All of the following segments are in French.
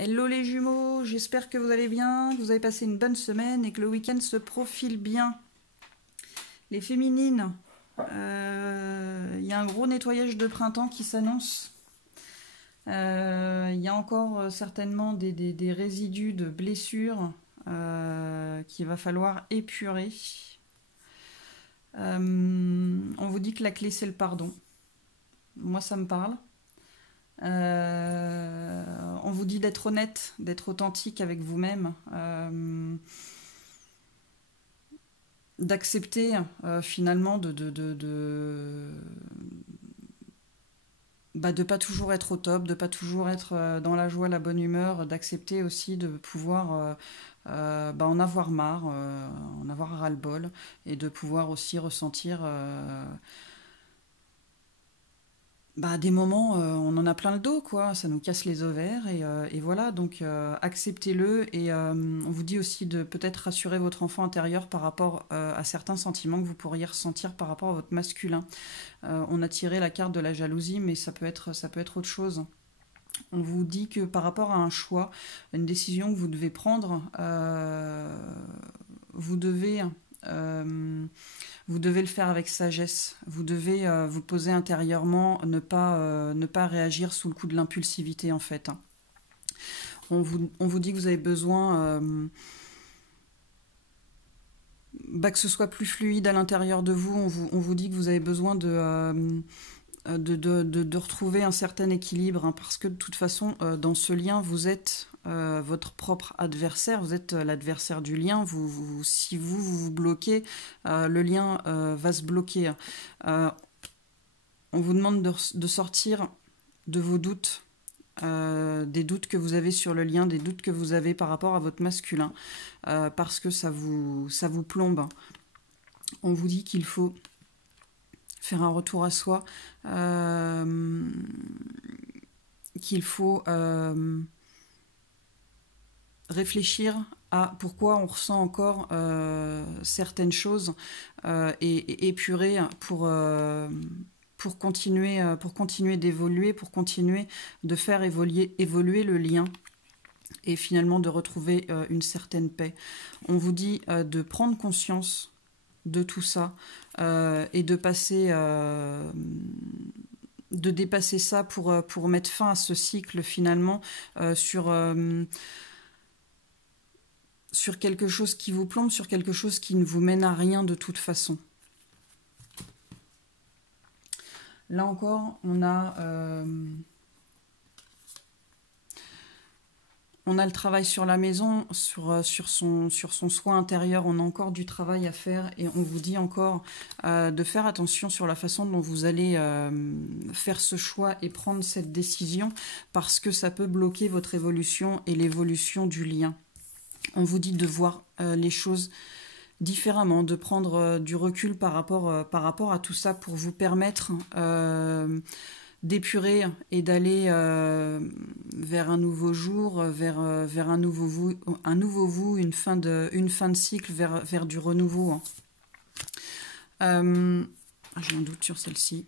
Hello les jumeaux, j'espère que vous allez bien, que vous avez passé une bonne semaine et que le week-end se profile bien. Les féminines, il y a un gros nettoyage de printemps qui s'annonce. Il y a encore certainement des résidus de blessures qu'il va falloir épurer. On vous dit que la clé c'est le pardon. Moi ça me parle. On vous dit d'être honnête, d'être authentique avec vous-même, d'accepter finalement de pas toujours être au top, de pas toujours être dans la joie, la bonne humeur, d'accepter aussi de pouvoir en avoir marre, en avoir ras-le-bol, et de pouvoir aussi ressentir des moments, on en a plein le dos, quoi. Ça nous casse les ovaires et voilà. Donc acceptez-le et on vous dit aussi de peut-être rassurer votre enfant intérieur par rapport à certains sentiments que vous pourriez ressentir par rapport à votre masculin. On a tiré la carte de la jalousie, mais ça peut être autre chose. On vous dit que par rapport à un choix, une décision que vous devez prendre, vous devez vous devez le faire avec sagesse. Vous devez vous poser intérieurement, ne pas réagir sous le coup de l'impulsivité en fait. On vous dit que vous avez besoin que ce soit plus fluide à l'intérieur de vous. On vous dit que vous avez besoin de retrouver un certain équilibre, hein, parce que de toute façon, dans ce lien, vous êtes votre propre adversaire, vous êtes l'adversaire du lien. Si vous bloquez, le lien va se bloquer. On vous demande de sortir de vos doutes, des doutes que vous avez sur le lien, des doutes que vous avez par rapport à votre masculin, parce que ça vous plombe. On vous dit qu'il faut faire un retour à soi, qu'il faut réfléchir à pourquoi on ressent encore certaines choses et épurer pour continuer d'évoluer, pour continuer de faire évoluer le lien et finalement de retrouver une certaine paix. On vous dit de prendre conscience de tout ça et de passer... de dépasser ça pour mettre fin à ce cycle finalement sur quelque chose qui vous plombe, sur quelque chose qui ne vous mène à rien de toute façon. Là encore, on a le travail sur la maison, sur son soin intérieur. On a encore du travail à faire et on vous dit encore de faire attention sur la façon dont vous allez faire ce choix et prendre cette décision, parce que ça peut bloquer votre évolution et l'évolution du lien. On vous dit de voir les choses différemment, de prendre du recul par rapport à tout ça pour vous permettre d'épurer et d'aller vers un nouveau jour, vers un nouveau vous, une fin de cycle, vers du renouveau. J'ai un doute sur celle-ci.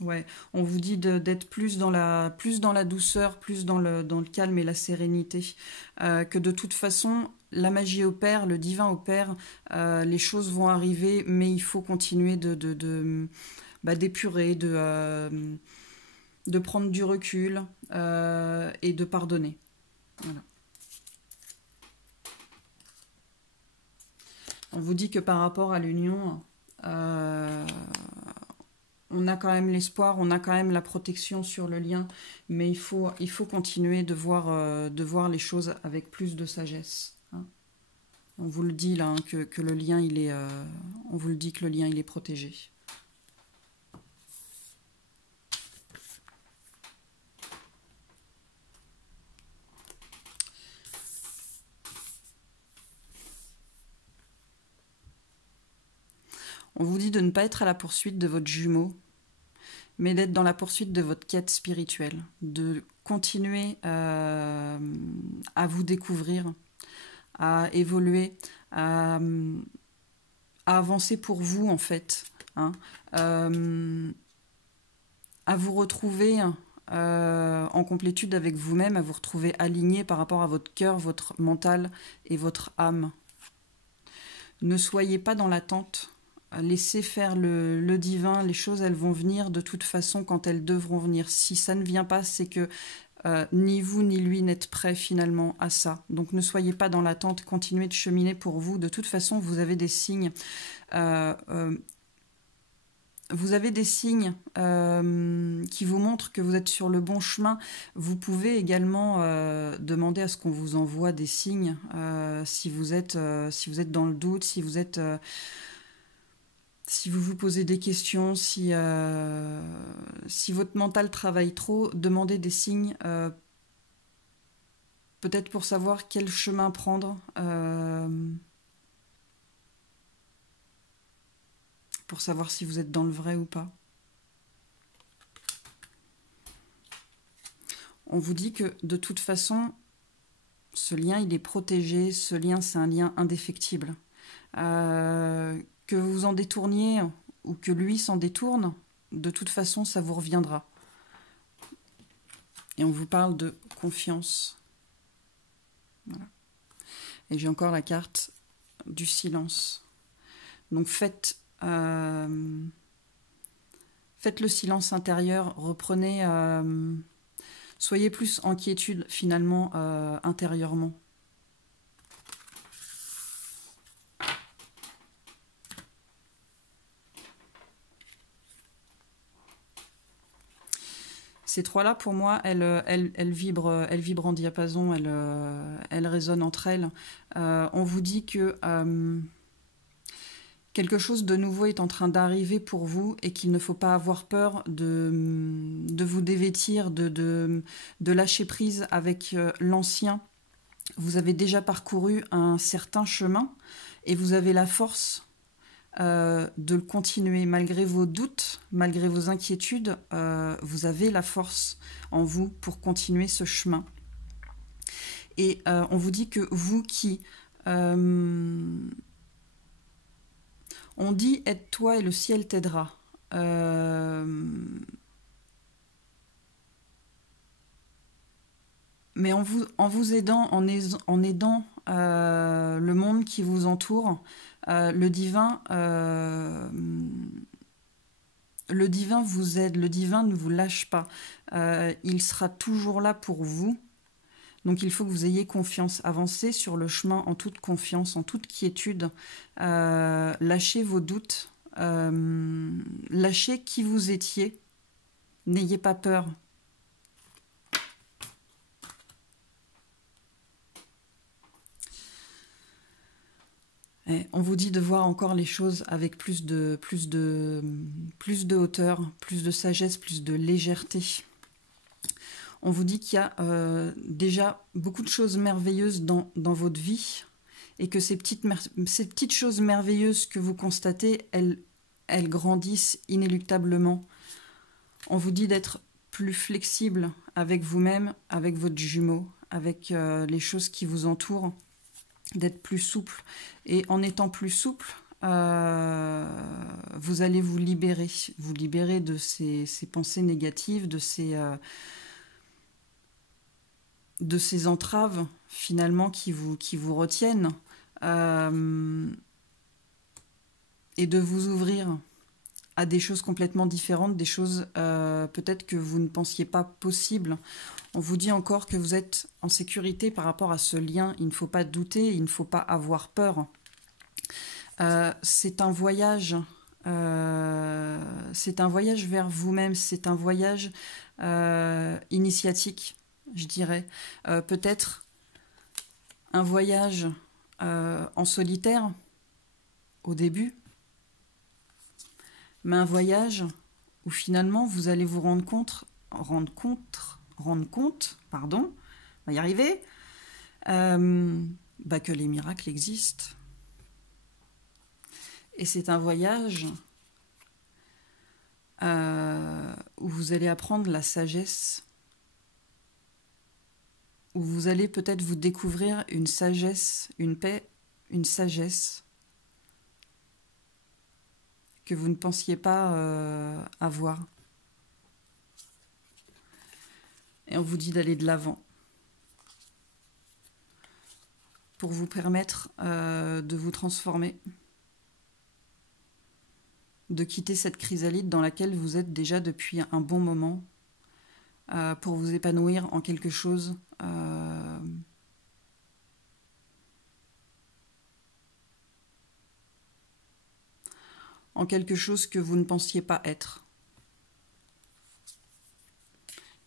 Ouais, on vous dit d'être plus dans la douceur, plus dans le calme et la sérénité. Que de toute façon, la magie opère, le divin opère, les choses vont arriver, mais il faut continuer d'épurer, de prendre du recul et de pardonner. Voilà. On vous dit que par rapport à l'union, on a quand même l'espoir, on a quand même la protection sur le lien, mais il faut continuer de voir les choses avec plus de sagesse. Hein. On vous le dit là, hein, que le lien il est, on vous le dit que le lien il est protégé. On vous dit de ne pas être à la poursuite de votre jumeau, mais d'être dans la poursuite de votre quête spirituelle, de continuer à vous découvrir, à évoluer, à avancer pour vous en fait. Hein. à vous retrouver en complétude avec vous-même, à vous retrouver aligné par rapport à votre cœur, votre mental et votre âme. Ne soyez pas dans l'attente. Laissez faire le divin. Les choses, elles vont venir de toute façon quand elles devront venir. Si ça ne vient pas, c'est que ni vous ni lui n'êtes prêts finalement à ça. Donc ne soyez pas dans l'attente. Continuez de cheminer pour vous. De toute façon, vous avez des signes. Vous avez des signes qui vous montrent que vous êtes sur le bon chemin. Vous pouvez également demander à ce qu'on vous envoie des signes si vous êtes dans le doute, si vous vous posez des questions, si votre mental travaille trop, demandez des signes peut-être pour savoir quel chemin prendre. Pour savoir si vous êtes dans le vrai ou pas. On vous dit que de toute façon, ce lien, il est protégé. Ce lien, c'est un lien indéfectible. Que vous vous en détourniez ou que lui s'en détourne, de toute façon, ça vous reviendra. Et on vous parle de confiance. Voilà. Et j'ai encore la carte du silence. Donc faites le silence intérieur, reprenez, soyez plus en quiétude finalement intérieurement. Ces trois-là, pour moi, elles vibrent en diapason, elles résonnent entre elles. On vous dit que quelque chose de nouveau est en train d'arriver pour vous et qu'il ne faut pas avoir peur de vous dévêtir, de lâcher prise avec l'ancien. Vous avez déjà parcouru un certain chemin et vous avez la force de le continuer. Malgré vos doutes, malgré vos inquiétudes, vous avez la force en vous pour continuer ce chemin. Et on vous dit que vous qui... on dit « aide-toi et le ciel t'aidera ». Mais en vous aidant, en aidant le monde qui vous entoure, le divin vous aide, le divin ne vous lâche pas. Il sera toujours là pour vous. Donc il faut que vous ayez confiance, avancez sur le chemin en toute confiance, en toute quiétude, lâchez vos doutes, lâchez qui vous étiez, n'ayez pas peur. Et on vous dit de voir encore les choses avec plus de hauteur, plus de sagesse, plus de légèreté. On vous dit qu'il y a déjà beaucoup de choses merveilleuses dans votre vie et que ces petites choses merveilleuses que vous constatez, elles grandissent inéluctablement. On vous dit d'être plus flexible avec vous-même, avec votre jumeau, avec les choses qui vous entourent, d'être plus souple. Et en étant plus souple, vous allez vous libérer de ces pensées négatives, de ces entraves finalement qui vous retiennent et de vous ouvrir à des choses complètement différentes, des choses peut-être que vous ne pensiez pas possibles. On vous dit encore que vous êtes en sécurité par rapport à ce lien. Il ne faut pas douter, il ne faut pas avoir peur. C'est un voyage vers vous-même, c'est un voyage initiatique, je dirais. Peut-être un voyage en solitaire au début, mais un voyage où finalement vous allez vous rendre compte, pardon, on va y arriver, que les miracles existent. Et c'est un voyage où vous allez apprendre la sagesse, où vous allez peut-être vous découvrir une sagesse, une paix, une sagesse que vous ne pensiez pas avoir. Et on vous dit d'aller de l'avant pour vous permettre de vous transformer, de quitter cette chrysalide dans laquelle vous êtes déjà depuis un bon moment, pour vous épanouir en quelque chose que vous ne pensiez pas être.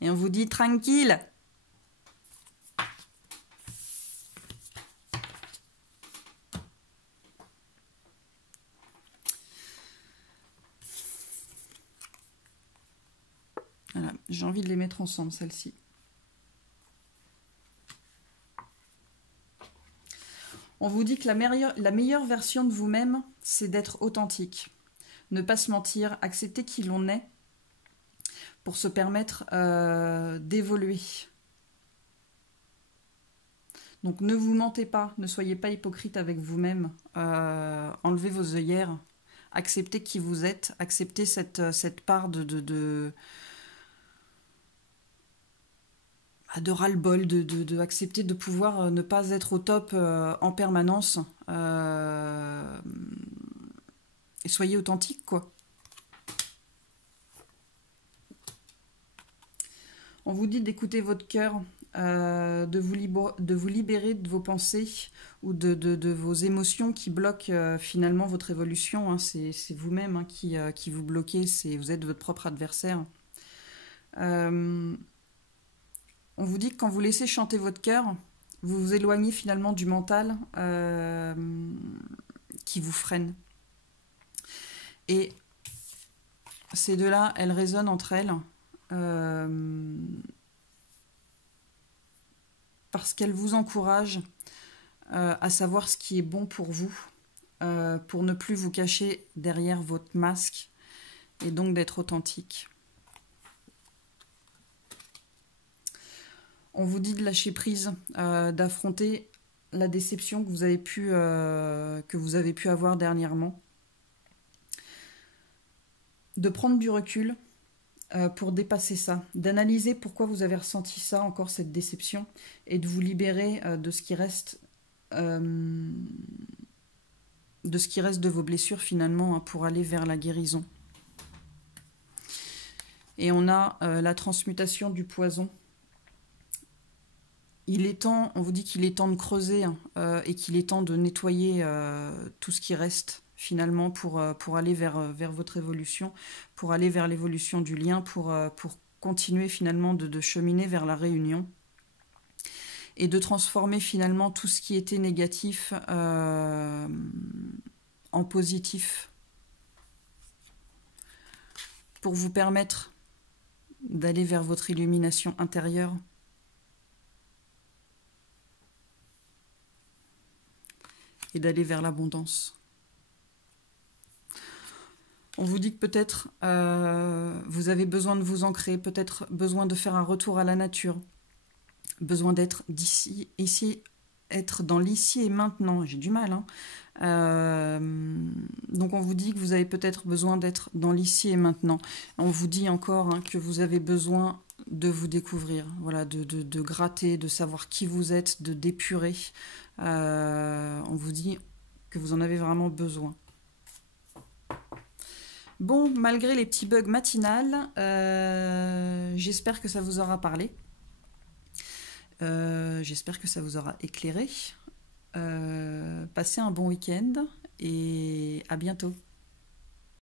Et on vous dit tranquille. Voilà, j'ai envie de les mettre ensemble, celles-ci. On vous dit que la meilleure version de vous-même, c'est d'être authentique. Ne pas se mentir, accepter qui l'on est pour se permettre d'évoluer. Donc ne vous mentez pas, ne soyez pas hypocrite avec vous-même. Enlevez vos œillères, acceptez qui vous êtes, acceptez cette part de ras-le-bol, accepter de pouvoir ne pas être au top en permanence. Et soyez authentique, quoi. On vous dit d'écouter votre cœur, de vous libérer de vos pensées ou de vos émotions qui bloquent finalement votre évolution. Hein. C'est vous-même qui vous bloquez, vous êtes votre propre adversaire. On vous dit que quand vous laissez chanter votre cœur, vous vous éloignez finalement du mental qui vous freine. Et ces deux-là, elles résonnent entre elles parce qu'elles vous encouragent à savoir ce qui est bon pour vous, pour ne plus vous cacher derrière votre masque et donc d'être authentique. On vous dit de lâcher prise, d'affronter la déception que vous avez pu avoir dernièrement, de prendre du recul pour dépasser ça, d'analyser pourquoi vous avez ressenti ça, encore cette déception, et de vous libérer de ce qui reste de vos blessures finalement, hein, pour aller vers la guérison. Et on a la transmutation du poison. On vous dit qu'il est temps de creuser et qu'il est temps de nettoyer tout ce qui reste finalement pour aller vers votre évolution, pour aller vers l'évolution du lien, pour continuer finalement de cheminer vers la réunion et de transformer finalement tout ce qui était négatif en positif pour vous permettre d'aller vers votre illumination intérieure. Et d'aller vers l'abondance. On vous dit que peut-être vous avez besoin de vous ancrer, peut-être besoin de faire un retour à la nature, besoin d'être ici, être dans l'ici et maintenant. J'ai du mal, hein. Donc on vous dit que vous avez peut-être besoin d'être dans l'ici et maintenant. On vous dit encore, hein, que vous avez besoin de vous découvrir, voilà, de gratter, de savoir qui vous êtes, de d'épurer. On vous dit que vous en avez vraiment besoin. Bon, malgré les petits bugs matinales, j'espère que ça vous aura parlé. J'espère que ça vous aura éclairé. Passez un bon week-end et à bientôt.